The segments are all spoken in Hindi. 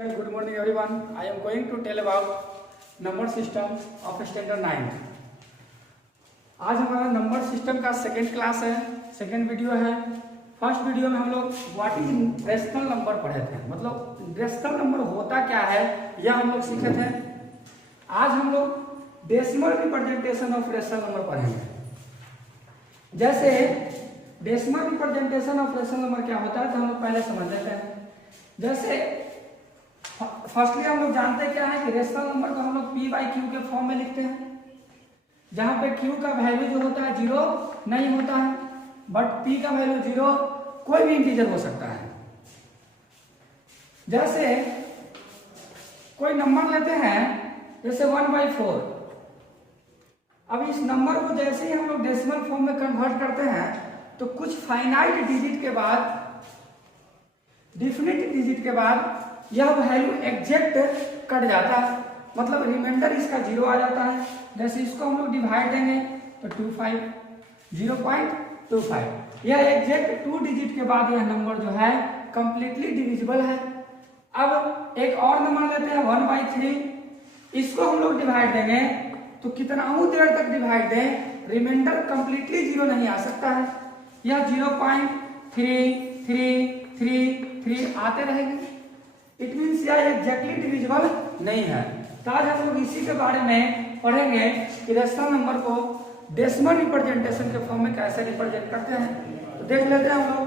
Good morning everyone. I am going to tell about number system of standard 9. आज हमारा नंबर सिस्टम का सेकेंड क्लास है, सेकेंड वीडियो है। फर्स्ट वीडियो में हम लोग व्हाट इज रेशनल नंबर पढ़े थे, मतलब रेशनल नंबर होता क्या है यह हम लोग सीखे थे। आज हम लोग decimal representation of rational number पढ़ेंगे। जैसे decimal representation of rational number क्या होता है तो हम लोग पहले समझ लेते हैं। जैसे फर्स्टली हम लोग जानते हैं क्या है कि रेशनल नंबर को हम लोग पी बाई क्यू के फॉर्म में लिखते हैं, जहां पे क्यू का वैल्यू जो होता है जीरो नहीं होता है, बट पी का वैल्यू जीरो कोई भी इंटीजर हो सकता है। जैसे कोई नंबर लेते हैं जैसे 1/4। अब इस नंबर को जैसे ही हम लोग डेसिमल फॉर्म में कन्वर्ट करते हैं तो कुछ फाइनाइट डिजिट के बाद, डिफिनिट डिजिट के बाद यह वैल्यू एग्जैक्ट कट जाता है, मतलब रिमाइंडर इसका जीरो आ जाता है। जैसे इसको हम लोग डिवाइड देंगे तो 0.25 यह एग्जैक्ट 2 डिजिट के बाद यह नंबर जो है कंप्लीटली डिविजिबल है। अब एक और नंबर लेते हैं 1/3, इसको हम लोग डिवाइड देंगे तो कितना देर तक डिवाइड दें रिमाइंडर कंप्लीटली जीरो नहीं आ सकता है, यह 0.3333 आते रहेंगे। इट मीन्स यह एग्जैक्टली डिविजिबल नहीं है। तो आज हम लोग इसी के बारे में पढ़ेंगे कि रेशनल नंबर को डेसिमल रिप्रेजेंटेशन के फॉर्म में कैसे रिप्रेजेंट करते हैं। तो देख लेते हैं हम लोग।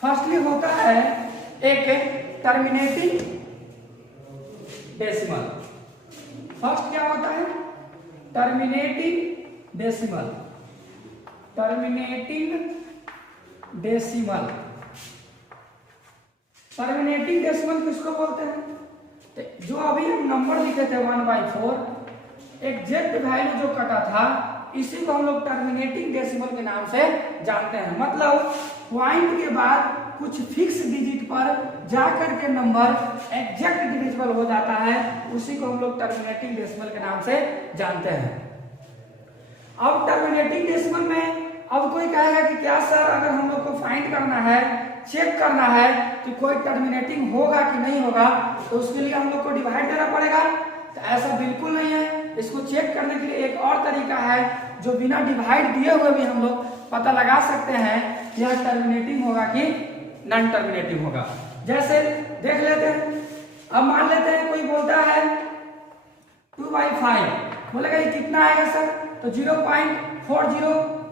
फर्स्टली होता है एक टर्मिनेटिंग डेसिमल। फर्स्ट क्या होता है? Terminating decimal. Terminating decimal. Terminating decimal किसको बोलते हैं? तो जो अभी हम नंबर लिखे थे 1/4, एग्जैक्ट वैल्यू जो कटा था इसी को हम लोग टर्मिनेटिंग डेसिमल के नाम से जानते हैं। मतलब पॉइंट के बाद कुछ फिक्स डिजिट पर जाकर के नंबर एग्जैक्ट डिविजिबल हो जाता है, उसी को हम लोग टर्मिनेटिंग डेसिमल के नाम से जानते हैं। अब टर्मिनेटिंग डेसिमल में अब कोई कहेगा कि क्या सर अगर हम लोग को फाइंड करना है, चेक करना है कि कोई टर्मिनेटिंग होगा कि नहीं होगा तो उसके लिए हम लोग को डिवाइड देना पड़ेगा। तो ऐसा बिल्कुल नहीं है। इसको चेक करने के लिए एक और तरीका है जो बिना डिवाइड दिए हुए भी हम लोग पता लगा सकते हैं कि यह टर्मिनेटिंग होगा कि नॉन टर्मिनेटिंग होगा। जैसे देख लेते हैं। अब मान लेते हैं कोई बोलता है 2/5, बोलेगा ये कितना आएगा सर? तो 0.40।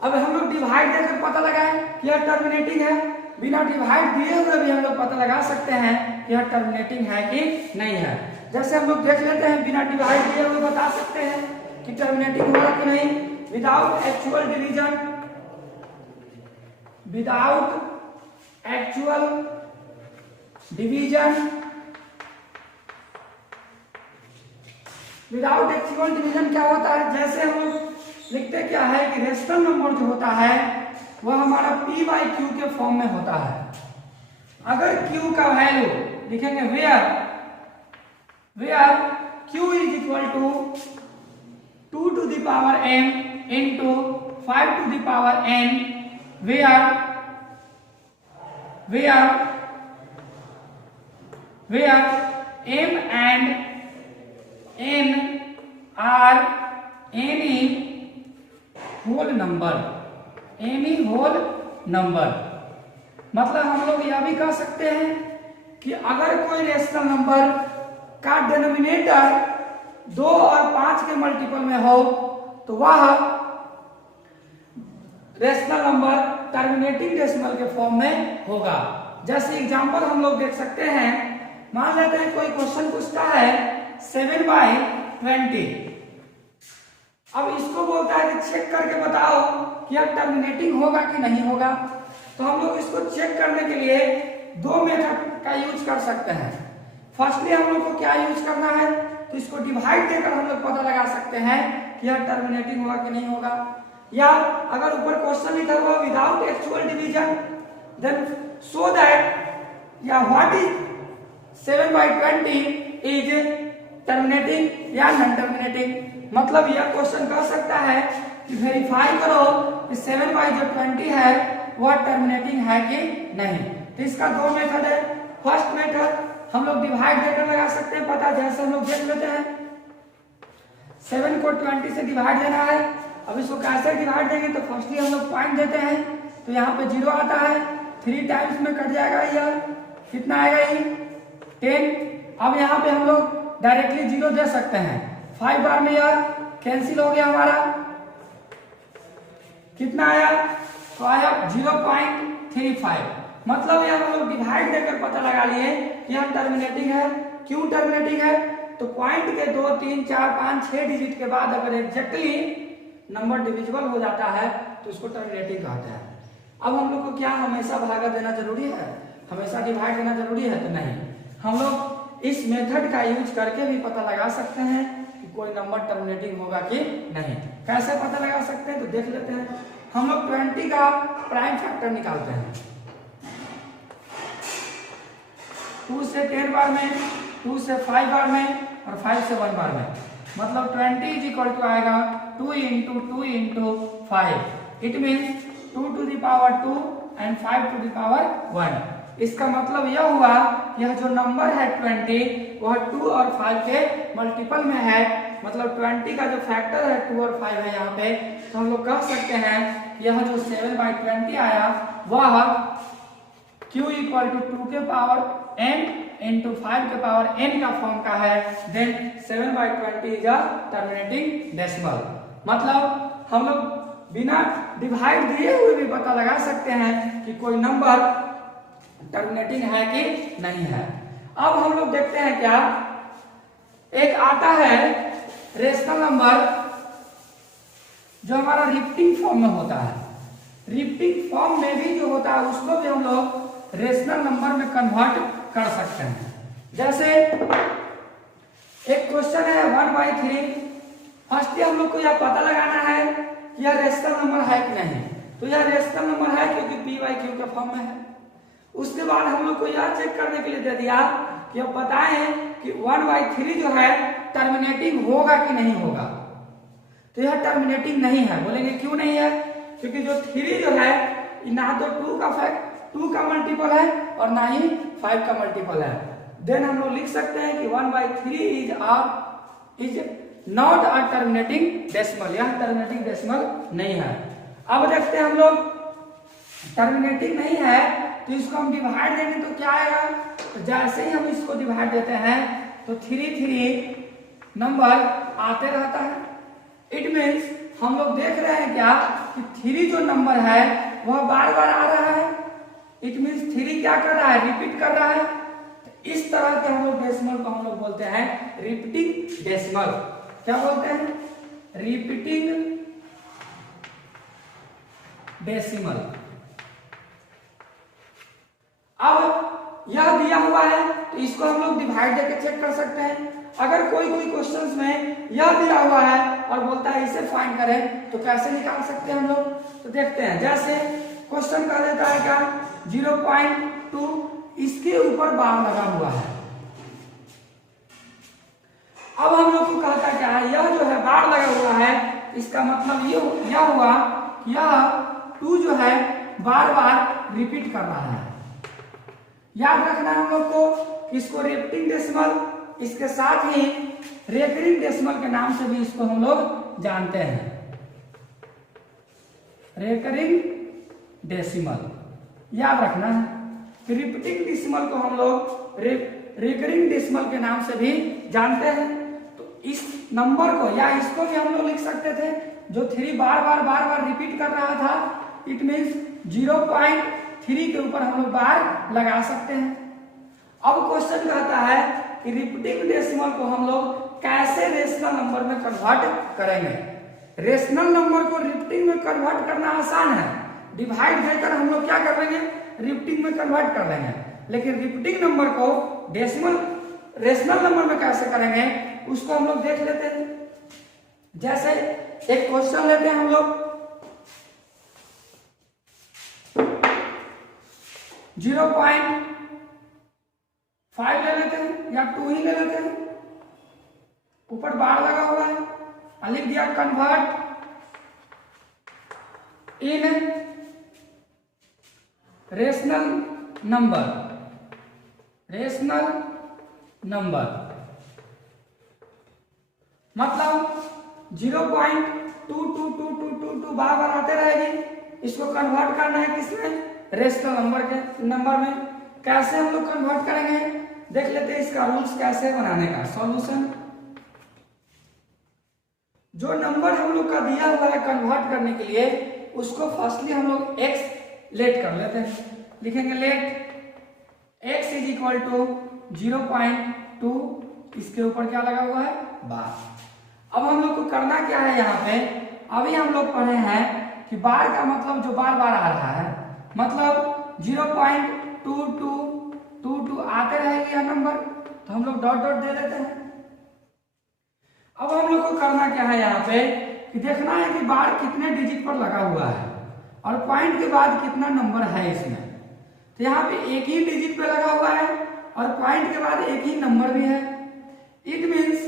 अब हम लोग डिवाइड देकर पता लगाएं कि यह टर्मिनेटिंग है। बिना डिवाइड दिए हुए भी हम लोग पता लगा सकते हैं कि यह टर्मिनेटिंग है कि नहीं है। जैसे हम लोग देख लेते हैं, बिना डिवाइड दिए हुए बता सकते हैं कि टर्मिनेटिंग होगा कि नहीं। Without actual division, without actual division, without actual division क्या होता है? जैसे हम लोग लिखते क्या है कि रेशनल नंबर जो होता है वह हमारा p बाई क्यू के फॉर्म में होता है। अगर q का वैल्यू लिखेंगे where q is equal to 2 to the power m into 5 to the power n, where m and n are any whole number, any whole number. मतलब हम लोग यह भी कह सकते हैं कि अगर कोई रेशनल नंबर का डिनोमिनेटर 2 और 5 के मल्टीपल में हो तो वह रेशनल नंबर टर्मिनेटिंग डेसिमल के फॉर्म में होगा। जैसे एग्जांपल हम लोग देख सकते हैं। मान लेते हैं कोई क्वेश्चन पूछता है 7/20। अब इसको बोलता है कि चेक करके बताओ कि यह टर्मिनेटिंग होगा कि नहीं होगा। तो हम लोग इसको चेक करने के लिए दो मेथड का यूज कर सकते हैं। फर्स्टली हम लोग को क्या यूज करना है, तो इसको डिवाइड देकर हम लोग पता लगा सकते हैं कि यह टर्मिनेटिंग होगा कि नहीं होगा। या अगर ऊपर क्वेश्चन लिखा हुआ without actual division, then so that या व्हाट इज 7/20 इज टर्मिनेटिंग या नॉन टर्मिनेटिंग। मतलब यह क्वेश्चन कह सकता है कि वेरीफाई करो कि 7/20 है वह टर्मिनेटिंग है कि नहीं। तो इसका दो मेथड है। फर्स्ट मेथड हम लोग डिवाइड देकर लगा सकते हैं पता, जैसे हम लोग देख लेते हैं 7 को 20 से डिवाइड देना है। अब इसको कैसे डिवाइड देंगे, तो फर्स्टली हम लोग पॉइंट देते हैं, तो यहाँ पे 0 आता है, 3 टाइम्स में कट जाएगा, यह कितना आएगा, ये 10। अब यहाँ पे हम लोग डायरेक्टली 0 दे सकते हैं, 5 बार में यह कैंसिल हो गया हमारा, कितना आया, तो आया 0.35। मतलब यह हम लोग डिवाइड देकर पता लगा लिए कि यह टर्मिनेटिंग है। क्यों टर्मिनेटिंग है, तो पॉइंट के 2, 3, 4, 5, 6 डिजिट के बाद अगर एग्जैक्टली नंबर डिविजिबल हो जाता है तो उसको टर्मिनेटिंग कहते हैं। अब हम लोग को क्या हमेशा भागा देना जरूरी है, हमेशा डिवाइड देना जरूरी है, तो नहीं। हम लोग इस मेथड का यूज करके भी पता लगा सकते हैं कि कोई नंबर टर्मिनेटिंग होगा कि नहीं। कैसे पता लगा सकते हैं, तो देख लेते हैं। हम लोग 20 का प्राइम फैक्टर निकालते हैं, 2 से 10 बार में, 2 से 5 बार में और 5 से 1 बार में। मतलब 20 इज इक्वल टू आएगा 2 into 2 into 5। It means 2 to the power 2 and 5 to the power 1। इसका मतलब यह हुआ, यह जो नंबर है 20 वह 2 और 5 के मल्टीपल में है। मतलब 20 का जो फैक्टर है 2 और 5 है यहाँ पे, तो हम लोग कह सकते हैं यह जो 7/20 आया वह q इक्वल टू 2 के पावर n इंटू 5 के पावर n का फॉर्म का है। Then 7/20 is a terminating decimal. मतलब हम लोग बिना डिवाइड दिए हुए भी पता लगा सकते हैं कि कोई नंबर टर्मिनेटिंग है कि नहीं है। अब हम लोग देखते हैं क्या, एक आता है रेशनल नंबर जो हमारा रिपीटिंग फॉर्म में होता है। रिपीटिंग फॉर्म में भी जो होता है उसको भी हम लोग रेशनल नंबर में कन्वर्ट कर सकते हैं। जैसे एक क्वेश्चन है 1/3। फर्स्ट हम लोग को यह पता लगाना है कि यह रेशनल नंबर है कि नहीं। तो यह रेशनल नंबर है क्योंकि p/q के फॉर्म में है। उसके बाद हम लोग को यह चेक करने के लिए दे दिया कि अब बताएं कि 1/3 जो है टर्मिनेटिंग होगा कि नहीं होगा। तो यह टर्मिनेटिंग नहीं है। बोलेंगे क्यों नहीं है, क्योंकि जो 3 जो है ना तो 2 का मल्टीपल है और ना ही 5 का मल्टीपल है। देन हम लोग लिख सकते हैं कि 1/3 is not a terminating decimal. यह टर्मिनेटिंग डेसिमल नहीं है। अब देखते हैं हम लोग टर्मिनेटिंग नहीं है तो इसको हम डिवाइड देंगे तो क्या आएगा, तो जैसे ही हम इसको डिवाइड देते हैं तो 3 नंबर आते रहता है। इट मीन्स हम लोग देख रहे हैं क्या कि 3 जो नंबर है वह बार बार आ रहा है। इट मीन्स 3 क्या कर रहा है, रिपीट कर रहा है। तो इस तरह के हम लोग डेसिमल को हम लोग बोलते हैं रिपीटिंग डेसिमल। क्या बोलते हैं, रिपीटिंग डेसिमल। अब यह दिया हुआ है तो इसको हम लोग डिवाइड देकर चेक कर सकते हैं। अगर कोई क्वेश्चंस में यह दिया हुआ है और बोलता है इसे फाइंड करें तो कैसे निकाल सकते हैं हम लोग, तो देखते हैं। जैसे क्वेश्चन कह देता है क्या 0.2, इसके ऊपर बार लगा हुआ है। अब हम लोग को कहता क्या है, यह जो है बार लगा हुआ है, इसका मतलब यह हुआ यह 2 जो है बार बार रिपीट कर रहा है। याद रखना है हम लोग को, इसको रिपीटिंग डेसिमल, इसके साथ ही रेकरिंग डेसिमल के नाम से भी इसको हम लोग जानते हैं, रेकरिंग डेसिमल। याद रखना है कि रिपीटिंग डेसिमल को हम लोग रेकरिंग डेसिमल के नाम से भी जानते हैं। तो इस नंबर को या इसको भी हम लोग लिख सकते थे, जो 3 बार बार रिपीट कर रहा था। इट मीन्स 0.3 के ऊपर हम लोग बार लगा सकते हैं। अब क्वेश्चन कहता है कि रिपीटिंग डेसिमल को हम लोग कैसे रेशनल नंबर में कन्वर्ट करेंगे। रेशनल नंबर को रिपीटिंग में कन्वर्ट करना आसान है। डिवाइड देकर हम लोग क्या कर लेंगे, रिपीटिंग में कन्वर्ट कर लेंगे। लेकिन रिपीटिंग नंबर को डेसिमल रेशनल नंबर में कैसे करेंगे उसको हम लोग देख लेते हैं। जैसे एक क्वेश्चन लेते हैं हम लोग 0.5 ले लेते हैं या 2 ही ले लेते हैं। ऊपर बार लगा हुआ है, लिख दिया convert in rational number, rational number मतलब 0.22222 बार बार आते रहेगी। इसको कन्वर्ट करना है किसमें, रेशनल नंबर में। कैसे हम लोग कन्वर्ट करेंगे देख लेते हैं इसका रूल्स कैसे बनाने का। सॉल्यूशन, जो नंबर हम लोग का दिया हुआ है कन्वर्ट करने के लिए उसको फर्स्टली हम लोग x लेट कर लेते हैं। लिखेंगे let x is equal to 0.2, इसके ऊपर क्या लगा हुआ है बार। अब हम लोग को करना क्या है यहाँ पे, अभी हम लोग पढ़े हैं कि बार का मतलब जो बार बार आ रहा है मतलब 0.2222 आते रहेगी यह नंबर, तो हम लोग डॉट डॉट दे देते हैं। अब हम लोग को करना क्या है यहाँ पे कि देखना है कि बार कितने डिजिट पर लगा हुआ है और पॉइंट के बाद कितना नंबर है इसमें। तो यहाँ पे एक ही डिजिट पे लगा हुआ है और पॉइंट के बाद एक ही नंबर भी है। इट मीन्स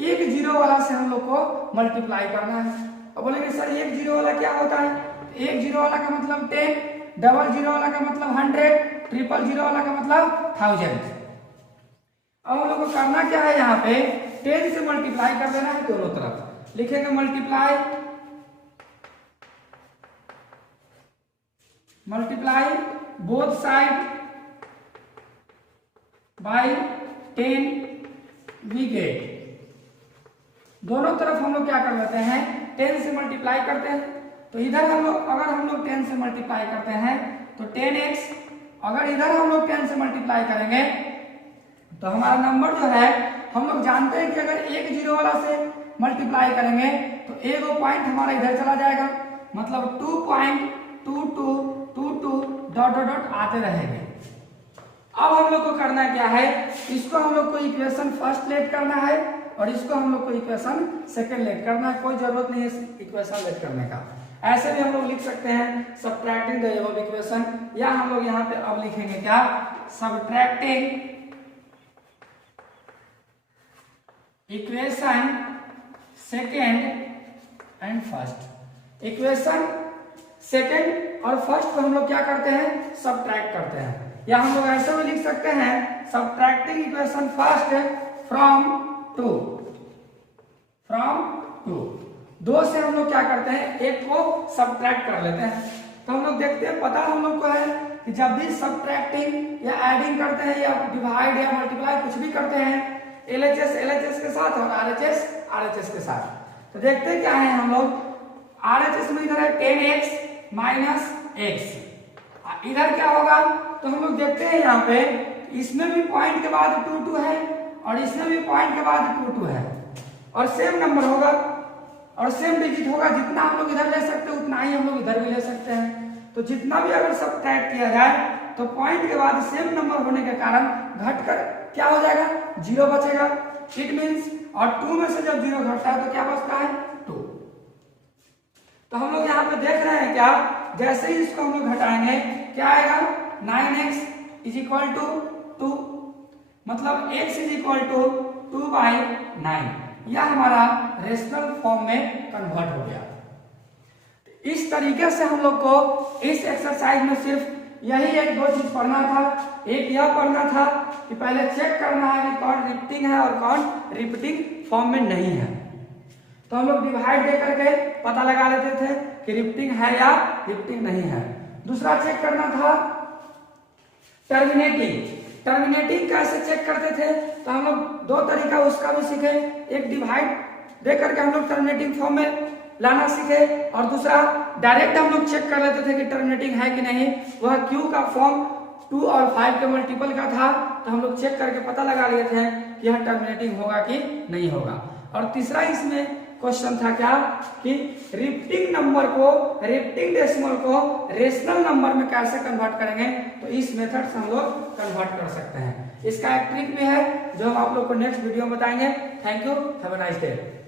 एक जीरो वाला से हम लोग को मल्टीप्लाई करना है। अब बोलेंगे सर एक जीरो वाला क्या होता है, एक जीरो वाला का मतलब 10, डबल जीरो वाला का मतलब 100, ट्रिपल जीरो वाला का मतलब 1000। अब हम लोग को करना क्या है यहाँ पे 10 से मल्टीप्लाई कर देना है दोनों तरफ। लिखेंगे multiply both side by 10 we get. दोनों तरफ हम लोग क्या कर लेते हैं 10 से मल्टीप्लाई करते हैं। तो इधर हम लोग अगर हम लोग 10 से मल्टीप्लाई करते हैं तो 10x, अगर इधर हम लोग 10 से मल्टीप्लाई करेंगे तो हमारा नंबर जो है हम लोग जानते हैं कि अगर एक जीरो वाला से मल्टीप्लाई करेंगे तो एक पॉइंट हमारा इधर चला जाएगा, मतलब 2.2222 डॉट डॉट डॉट आते रहेंगे। अब हम लोग को करना क्या है, इसको हम लोग को इक्वेशन फर्स्ट लेट करना है और इसको हम लोग को इक्वेशन सेकंड लेट करना है। कोई जरूरत नहीं है इक्वेशन लेट करने का, ऐसे भी हम लोग लिख सकते हैं सबट्रैक्टिंग द अबव इक्वेशन, या हम लोग यहाँ पे अब लिखेंगे क्या subtracting equation second and first. Equation second और फर्स्ट को हम लोग क्या करते हैं सबट्रैक्ट करते हैं, या हम लोग ऐसे भी लिख सकते हैं subtracting equation first from two. दो से हम लोग क्या करते हैं एक को सबट्रैक्ट कर लेते हैं। तो हम लोग देखते हैं पता हम लोग को है कि जब भी सबट्रैक्टिंग या एडिंग करते हैं या डिवाइड या मल्टीप्लाई कुछ भी करते हैं LHS के साथ और RHS के साथ। तो देखते हैं क्या है हम लोग RHS में इधर है 10x माइनस x, इधर क्या होगा तो हम लोग देखते हैं यहाँ पे इसमें भी पॉइंट के बाद 2 है और इसमें भी पॉइंट के बाद 2 है और सेम नंबर होगा और सेम डिजिट होगा। जितना हम लोग इधर ले सकते हैं उतना ही हम लोग इधर भी ले सकते हैं। तो जितना भी अगर सबट्रैक्ट किया जाए तो पॉइंट के बाद सेम नंबर होने के कारण घटकर क्या हो जाएगा 0 बचेगा। इट मींस और 2 में से जब 0 घटता है तो क्या बचता है 2। तो हम लोग यहाँ पे देख रहे हैं क्या जैसे ही इसको हम लोग घटाएंगे क्या आएगा 9x इज इक्वल टू 2, मतलब x इज इक्वल टू 2/9। यह हमारा रेशनल फॉर्म में कन्वर्ट हो गया। इस तरीके से हम लोग को इस एक्सरसाइज में सिर्फ यही एक दो चीज पढ़ना था। एक यह पढ़ना था कि पहले चेक करना है कि कौन रिपीटिंग है और कौन रिपीटिंग फॉर्म में नहीं है। तो हम लोग डिवाइड दे करके पता लगा लेते थे कि रिपीटिंग है या रिपीटिंग नहीं है। दूसरा चेक करना था टर्मिनेटिंग कैसे चेक करते थे, तो हम लोग दो तरीका उसका भी सीखे। एक डिवाइड दे करके हम लोग टर्मिनेटिंग फॉर्म में लाना सीखे और दूसरा डायरेक्ट हम लोग चेक कर लेते थे कि टर्मिनेटिंग है कि नहीं। वह क्यू का फॉर्म 2 और 5 के मल्टीपल का था, तो हम लोग चेक करके पता लगा लिए थे कि यह टर्मिनेटिंग होगा कि नहीं होगा। और तीसरा इसमें क्वेश्चन था क्या कि रिपीटिंग नंबर को, रिपीटिंग डेसिमल को रेशनल नंबर में कैसे कन्वर्ट करेंगे। तो इस मेथड से हम लोग कन्वर्ट कर सकते हैं। इसका एक ट्रिक भी है जो हम आप लोग को नेक्स्ट वीडियो में बताएंगे। Thank you, have a nice day.